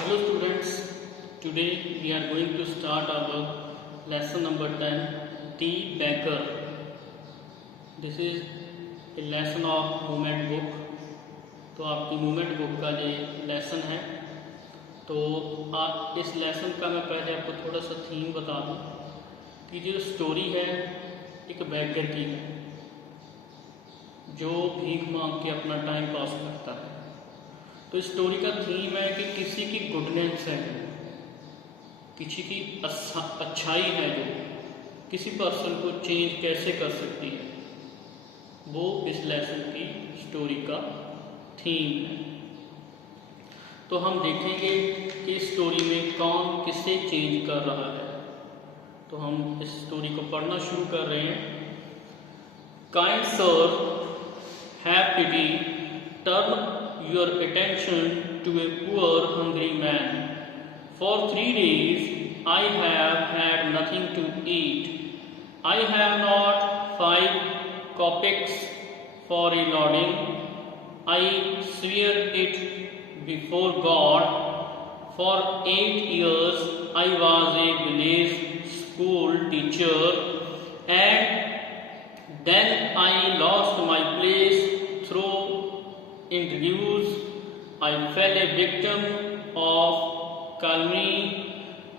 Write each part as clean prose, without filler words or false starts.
Hello students, today we are going to start our lesson number 10, The Beggar. This is a lesson of movement book. तो आपकी movement book का ये lesson है। तो आप इस लेसन का मैं पहले आपको थोड़ा सा थीम बता दूं कि जो स्टोरी है एक बैगर की है जो भीख मांग के अपना टाइम पास करता है। तो इस स्टोरी का थीम है कि किसी की गुडनेस है, किसी की अच्छाई है जो किसी पर्सन को चेंज कैसे कर सकती है, वो इस लेसन की स्टोरी का थीम है। तो हम देखेंगे कि इस स्टोरी में कौन किसे चेंज कर रहा है। तो हम इस स्टोरी को पढ़ना शुरू कर रहे हैं। Kind sir, have pity, turn your attention to a poor hungry man. For 3 days I have had nothing to eat. I have not 5 kopecks for a lodging. I swear it before God. For 8 years I was a village school teacher, and then I lost my place through injuries. I fell a victim of calumny.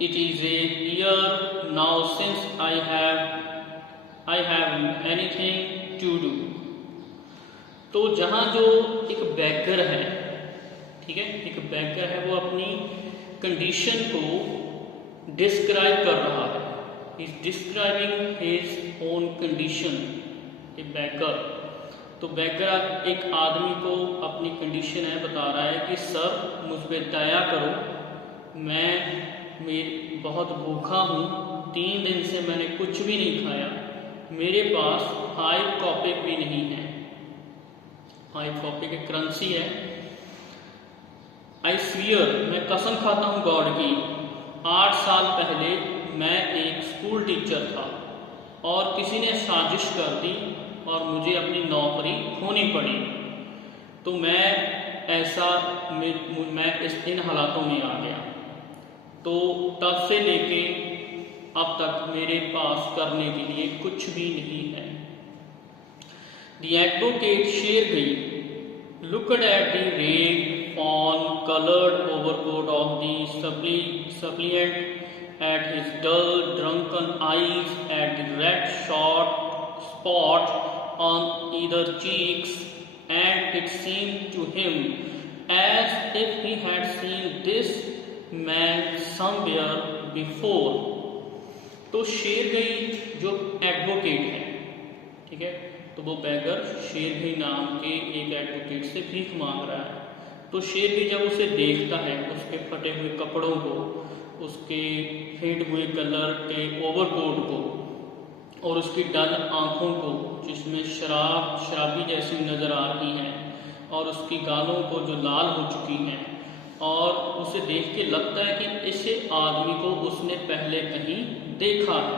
It is a year now since I have anything to do. तो जहाँ जो एक bagger है, ठीक है, एक bagger है, वो अपनी कंडीशन को डिस्क्राइब कर रहा है। He is describing his own condition, A bagger. तो बैगर एक आदमी को अपनी कंडीशन है बता रहा है कि सर मुझ पर दया करो, मैं बहुत भूखा हूँ, 3 दिन से मैंने कुछ भी नहीं खाया, मेरे पास 5 कॉपेक भी नहीं है। 5 कॉपेक एक करेंसी है। आई स्वीयर, मैं कसम खाता हूँ गॉड की, 8 साल पहले मैं एक स्कूल टीचर था और किसी ने साजिश कर दी और मुझे अपनी नौकरी खोनी पड़ी। तो मैं इन हालातों में आ गया। तो तब से लेके अब तक मेरे पास करने के लिए कुछ भी नहीं है। The advocate Shergill looked at the red fawn-colored overcoat of the suppliant, at his dull, drunken eyes, at the red short spot on either cheeks, and it seemed to him as if he had seen this man somewhere before. तो शेरगई जो advocate है, ठीक है, तो वो bagger शेरगई नाम के एक एडवोकेट से भीख मांग रहा है। तो शेरगई जब उसे देखता है, उसके फटे हुए कपड़ों को, उसके फेंट हुए कलर के ओवरकोट को और उसकी डल आँखों को जिसमें शराबी जैसी नज़र आ रही हैं, और उसकी गालों को जो लाल हो चुकी हैं, और उसे देख के लगता है कि इसे आदमी को उसने पहले कहीं देखा है।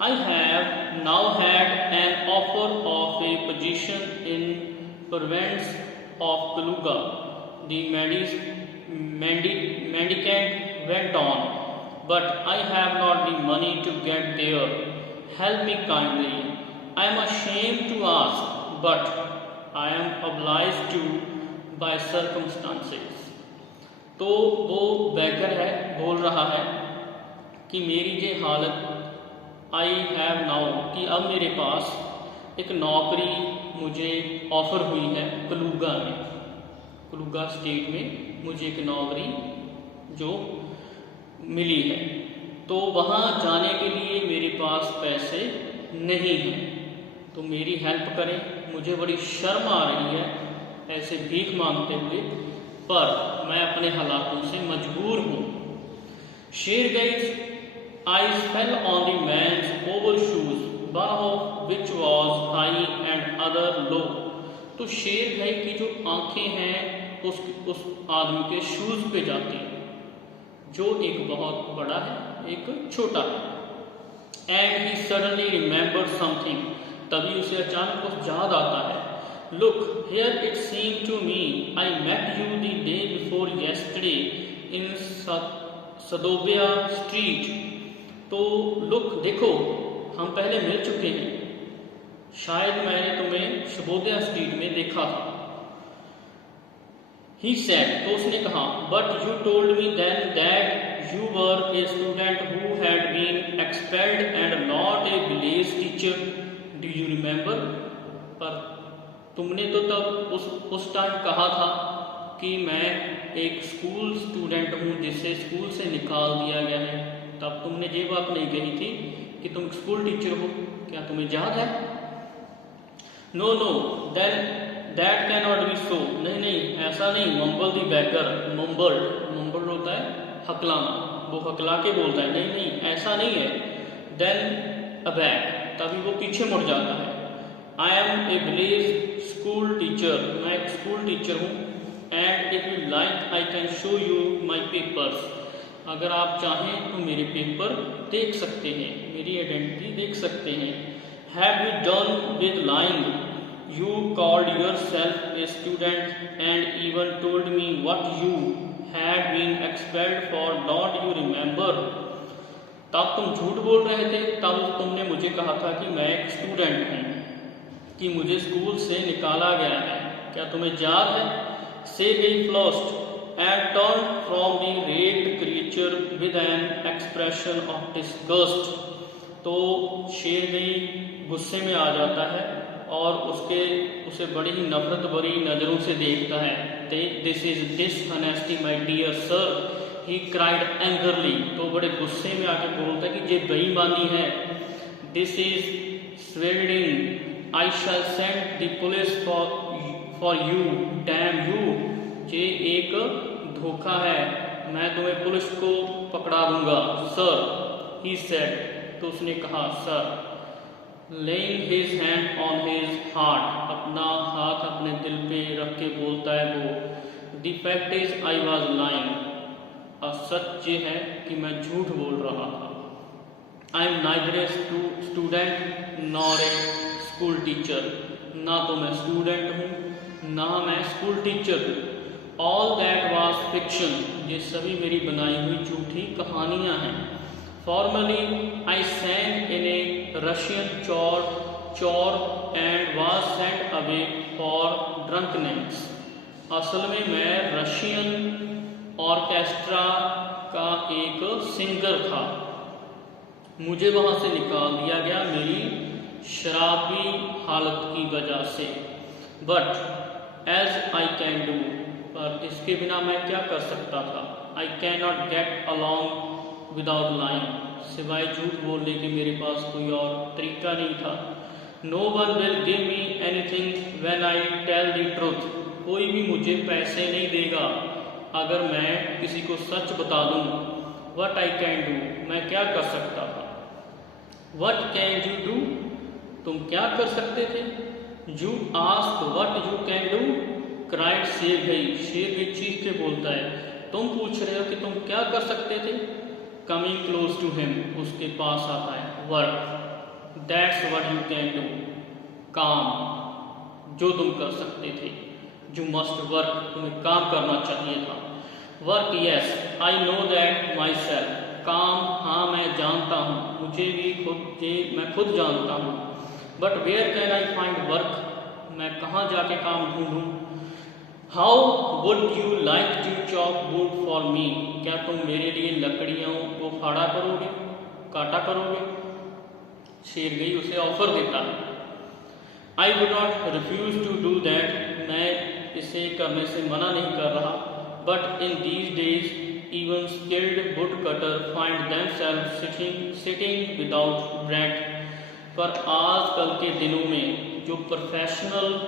I have now had an offer of a position in province of Kaluga. The mendicant went on, but I have not the money to get there. Help me kindly. I am ashamed to ask, but I am obliged to by circumstances. तो वो bagger है, बोल रहा है कि मेरी ये हालत, आई हैव नाउ, कि अब मेरे पास एक नौकरी मुझे ऑफ़र हुई है कलूगा में, कलूगा स्टेट में मुझे एक नौकरी जो मिली है। तो वहाँ जाने के लिए मेरे पास पैसे नहीं हैं, तो मेरी हेल्प करें। मुझे बड़ी शर्म आ रही है ऐसे भीख मांगते हुए, पर मैं अपने हालातों से मजबूर हूँ। शेरगई's eyes fell on the man's overshoes, one of which was high and other low. तो शेरगई की जो आंखें हैं उस आदमी के शूज पे जाती हैं, जो एक बहुत बड़ा है, एक छोटा है। And he suddenly remembered something. तभी उसे अचानक कुछ याद आता है। Look, here it seemed to me I met you the day before yesterday in Sadovaya street. तो लुक, देखो, हम पहले मिल चुके हैं, शायद मैंने तुम्हें शबोदिया स्ट्रीट में देखा था। He said, तो उसने कहा, but you told me then that you were a student who had been expelled and not a village teacher. Do you remember? पर तुमने तो तब उस टाइम कहा था कि मैं एक स्कूल स्टूडेंट हूँ जिसे स्कूल से निकाल दिया गया है। तब तुमने ये बात नहीं कही थी कि तुम स्कूल टीचर हो, क्या तुम्हें याद है? No no, then that can not be so. नहीं नहीं, ऐसा नहीं। मम्बल दी बैकर, मम्बल होता है हकलाना, वो हकला के बोलता है। नहीं नहीं, ऐसा नहीं है। देन अबैक, तभी वो पीछे मुड़ जाता है। I am a village school teacher, मैं एक स्कूल टीचर हूँ। And if you like I can show you my papers, अगर आप चाहें तो मेरे पेपर देख सकते हैं, मेरी आइडेंटिटी देख सकते हैं। Have you done with lying? You called yourself a student and even told me what you had been expelled for. Don't you remember? तब तुम झूठ बोल रहे थे। तब तुमने मुझे कहा था कि मैं एक स्टूडेंट हूँ, कि मुझे स्कूल से निकाला गया है। क्या तुम्हें याद है? Say गई फ्लॉस्ट and turned from the raped creature with an expression of disgust. तो शेर गई गुस्से में आ जाता है और उसे बड़ी ही नफरत भरी नज़रों से देखता है। This is dishonesty my dear sir, he cried angrily. तो बड़े गुस्से में आके बोलता है कि ये बेईमानी है। This is swindling, I shall send the police for you, damn you. ये एक धोखा है, मैं तुम्हें पुलिस को पकड़ा दूंगा सर। ही सेड, तो उसने कहा sir. Laying his hand on his heart, अपना हाथ अपने दिल पे रख के बोलता है वो, The fact is I was lying, और सच ये है कि मैं झूठ बोल रहा था। I am neither a student nor a school teacher, ना तो मैं स्टूडेंट हूँ ना मैं स्कूल टीचर हूँ। All that was fiction, ये सभी मेरी बनाई हुई झूठी कहानियाँ हैं। Formerly I sang in a Russian chore and was sent away for drunkenness. असल में मैं रशियन ऑर्केस्ट्रा का एक सिंगर था, मुझे वहाँ से निकाल दिया गया मेरी शराबी हालत की वजह से। But as I can do, पर इसके बिना मैं क्या कर सकता था? I cannot get along without line, सिवाय झूठ बोलने के मेरे पास कोई और तरीका नहीं था। No one will give me anything when I tell the truth, कोई भी मुझे पैसे नहीं देगा अगर मैं किसी को सच बता दूं। व्हाट आई कैन डू, मैं क्या कर सकता था? व्हाट कैन यू डू, तुम क्या कर सकते थे? You ask what you can do, cried शेर गई चीख के बोलता है, तुम पूछ रहे हो कि तुम क्या कर सकते थे? कमिंग क्लोज टू हिम, उसके पास आता है। Work, that's what you can do, काम, जो तुम कर सकते थे। यू मस्ट वर्क, तुम्हें काम करना चाहिए था। Work, yes I know that myself, काम, हाँ मैं जानता हूँ, मैं खुद जानता हूँ। But where can I find work, मैं कहाँ जाके काम ढूंढूं? How would you like to chop wood for me, क्या तुम मेरे लिए लकड़ियों को फाड़ा करोगे, काटा करोगे? शेर गई उसे ऑफर देता है। I would not refuse to do that, मैं इसे करने से मना नहीं कर रहा। But in these days even skilled wood cutter find themselves sitting without bread, पर आजकल के दिनों में जो प्रोफेशनल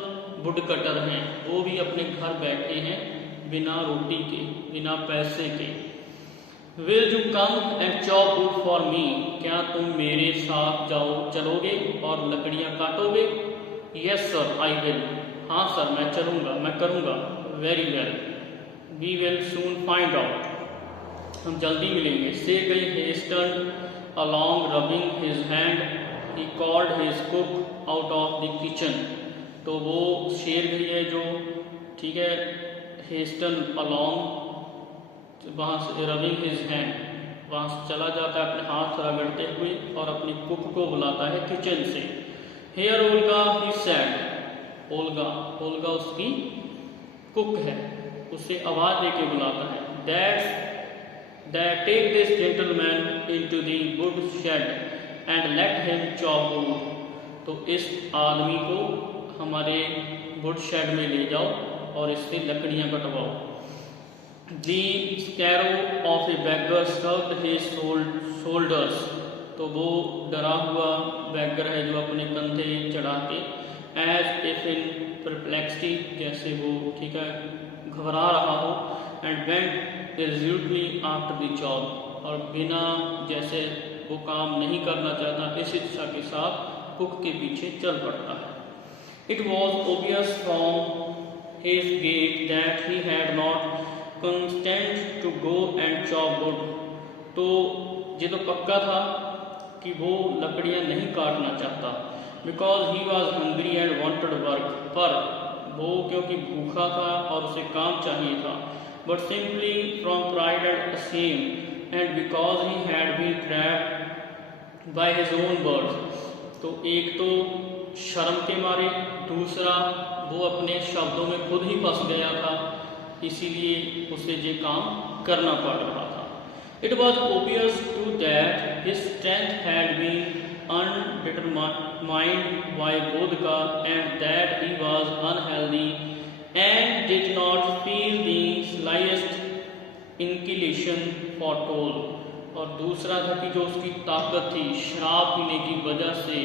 वुड कटर हैं वो भी अपने घर बैठे हैं बिना रोटी के, बिना पैसे के। Will you come and chop wood for me, क्या तुम मेरे साथ चलोगे और लकड़ियाँ काटोगे? यस सर आई विल, हाँ सर मैं चलूँगा, मैं करूँगा। Very well, we will soon find out, हम जल्दी मिलेंगे। से गई हेस्टन along rubbing his hand, he called his cook out of the kitchen. तो वो शेर गई है जो, ठीक है, हेस्टन अलॉन्ग वहाँ से रबिंग हिज हैंड, वहाँ से चला जाता है अपने हाथ रगड़ते हुए और अपनी कुक को बुलाता है किचन से। Here Olga he said, Olga, Olga उसकी कुक है, उसे आवाज़ देके बुलाता है। That take this gentleman into the wood shed and let him chop wood, तो इस आदमी को हमारे वुड शेड में ले जाओ और इससे लकड़ियाँ कटवाओ। The sparrow of a beggar shrugged his shoulders, तो वो डरा हुआ बैगर है जो अपने कंधे चढ़ा के, एज इफ इन परप्लेक्सिटी, जैसे वो ठीक है घबरा रहा हो, and went resolutely after the job, और बिना जैसे वो काम नहीं करना चाहता इस इच्छा के साथ कुक के पीछे चल पड़ता है। It was obvious from his gait that he had not constant to go and chop wood, तो ये तो पक्का था कि वो लकड़ियाँ नहीं काटना चाहता, because he was hungry and wanted work, पर वो क्योंकि भूखा था और उसे काम चाहिए था, but simply from pride and shame and because he had been trapped by his own words, तो एक तो शर्म के मारे, दूसरा वो अपने शब्दों में खुद ही फंस गया था, इसीलिए उसे ये काम करना पड़ रहा था। It was obvious to that his strength had been undetermined by vodka and that he was unhealthy and did not feel the slightest inclination for toll, और दूसरा था कि जो उसकी ताकत थी शराब पीने की वजह से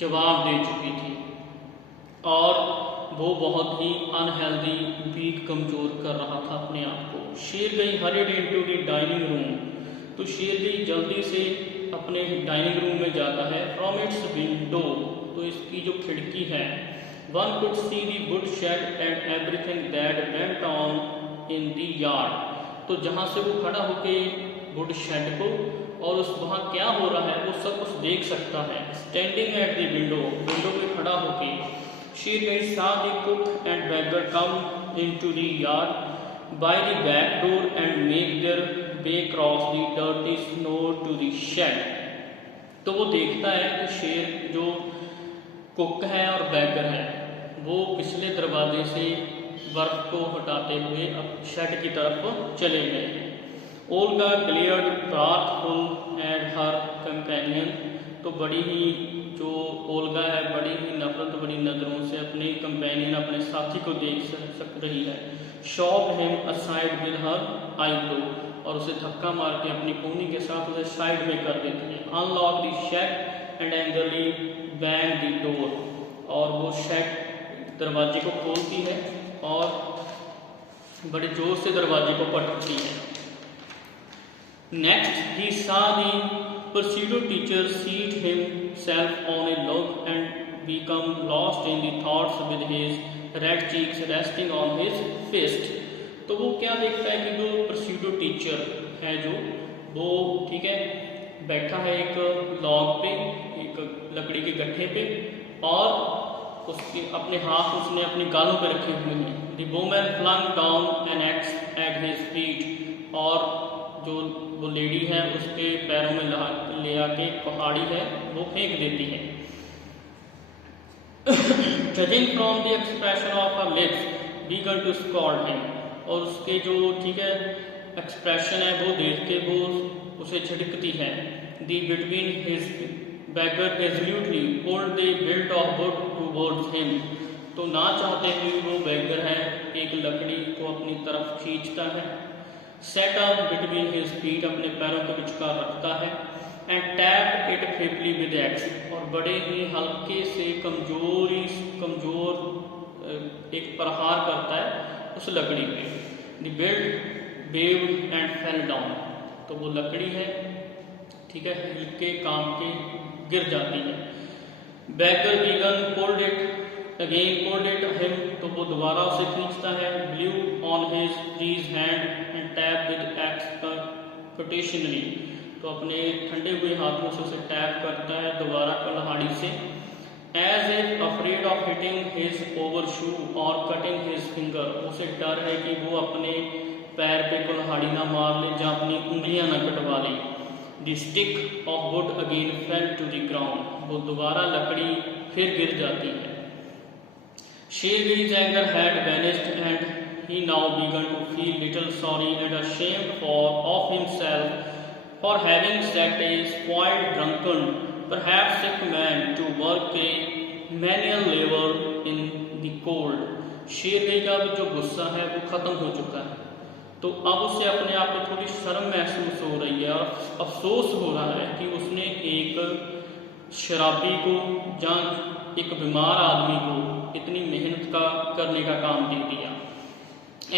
जवाब दे चुकी थी और वो बहुत ही अनहेल्दी, वीक, कमज़ोर कर रहा था अपने आप को। Sergei hurried into the dining room, तो शेरगई जल्दी से अपने डाइनिंग रूम में जाता है। फ्रॉम इट्स विंडो, तो इसकी जो खिड़की है, one could see the wood shed and everything that went on in the yard, तो जहाँ से वो खड़ा होके वुड शेड को और उस वहाँ क्या हो रहा है वो सब कुछ देख सकता है। Standing at the window, window पे खड़ा होके, शेरगई saw the cook and beggar come into the yard by the back door and make their way across the dirty snow to the shed, तो वो देखता है कि शेर जो कुक है और बैगर है वो पिछले दरवाजे से बर्फ को हटाते हुए अब शेड की तरफ चले गए। Olga glared wrathful at her companion, तो बड़ी ही जो ओल्गा है बड़ी ही नफरत बड़ी नज़रों से अपने कंपेनियन अपने साथी को देख सक रही है। Shop him aside with her eyebrow, और उसे धक्का मार के अपनी कोहनी के साथ उसे साइड में कर देती है। Unlock the shed and angrily bang the door, और वो शेड दरवाजे को खोलती है और बड़े जोर से दरवाजे को पटकती है। Next he saw the pseudo teacher seat himself on a log and become lost in the thoughts with his red cheeks resting on his fist, तो वो क्या देखता है कि जो pseudo teacher है जो वो ठीक है बैठा है एक लॉग पे, एक लकड़ी के गट्ठे पे, और उसके अपने हाथ उसने अपनी गालों पे रखे हुए हैं। The woman flung down an axe at his feet, और जो वो लेडी है उसके पैरों में ले आके पहाड़ी है वो फेंक देती है। Judging from the expression of her lips, began to scold him, और उसके जो ठीक है एक्सप्रेशन है वो देख के वो उसे झिड़कती है। The between his beggar resolutely pulled the built of wood towards him, तो ना चाहते हुए वो बैगर है एक लकड़ी को अपनी तरफ खींचता है। Set up between his feet, अपने पैरों के विचकार रखता है। And tap it feebly with axe, और बड़े ही हल्के से कमजोर एक प्रहार करता है उस लकड़ी पे। The belt waved and fell down, तो वो लकड़ी है ठीक है हल्के काम के गिर जाती है। Beggar began pulled it again pulled it him, तो वो दोबारा उसे खींचता है। Blew on his freeze hand and tap with axe rotationally, तो अपने ठंडे हुए हाथों से उसे टैप करता है दोबारा कलहाड़ी से। As if afraid of hitting his overshoe और कटिंग हिज फिंगर, उसे डर है कि वो अपने पैर पे कुल्हाड़ी ना मार ले या अपनी उंगलियां ना कटवा ले। The stick of wood again fell to the ground, वो दोबारा लकड़ी फिर गिर जाती है। शेरगिरी's anger had vanished and he now began to feel little sorry and ashamed of himself for having set a spoiled, drunken, perhaps sick man to work a manual labor in the cold. शेरगिरी का जो गुस्सा है वो खत्म हो चुका है, तो अब उसे अपने आप में थोड़ी शर्म महसूस हो रही है और अफसोस हो रहा है कि उसने एक शराबी को या एक बीमार आदमी को इतनी मेहनत का करने का काम दे दिया।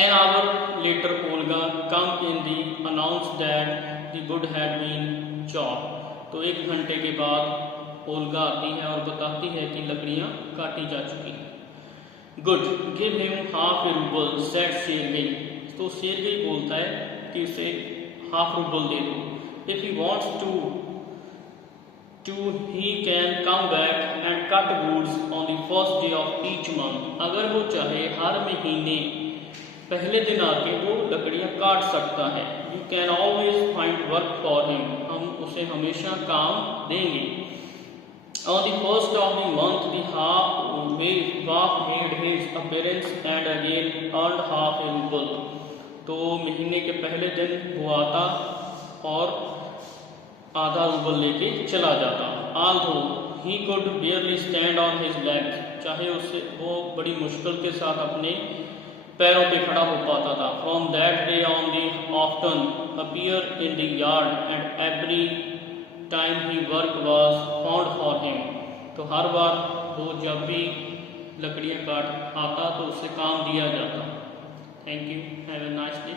An hour later Olga come in the announced that the wood had been chopped. तो 1 घंटे के बाद ओल्गा आती है और बताती है कि लकड़ियां काटी जा चुकी हैं। Good, give him half a ruble, said शेरगिरी। तो शेरगिरी बोलता है कि उसे हाफ रूबल दे दो। If he wants to he can come back and cut woods on the first day of each month. अगर वो चाहे हर महीने पहले दिन आके वो लकड़ियां काट सकता है। You can always find work for him. हम उसे हमेशा काम देंगे। On the first of the month, the half made his appearance and again earned half a ruble. तो महीने के पहले दिन वो आता और आधा रूबल लेके चला जाता। Although he could barely stand on his legs, चाहे उससे वो बड़ी मुश्किल के साथ अपने पैरों पे खड़ा हो पाता था। From that day on, he often appeared in the yard, and every time he work was found for him. तो हर बार वो जब भी लकड़ियाँ काट आता तो उससे काम दिया जाता। Thank you. Have a nice day.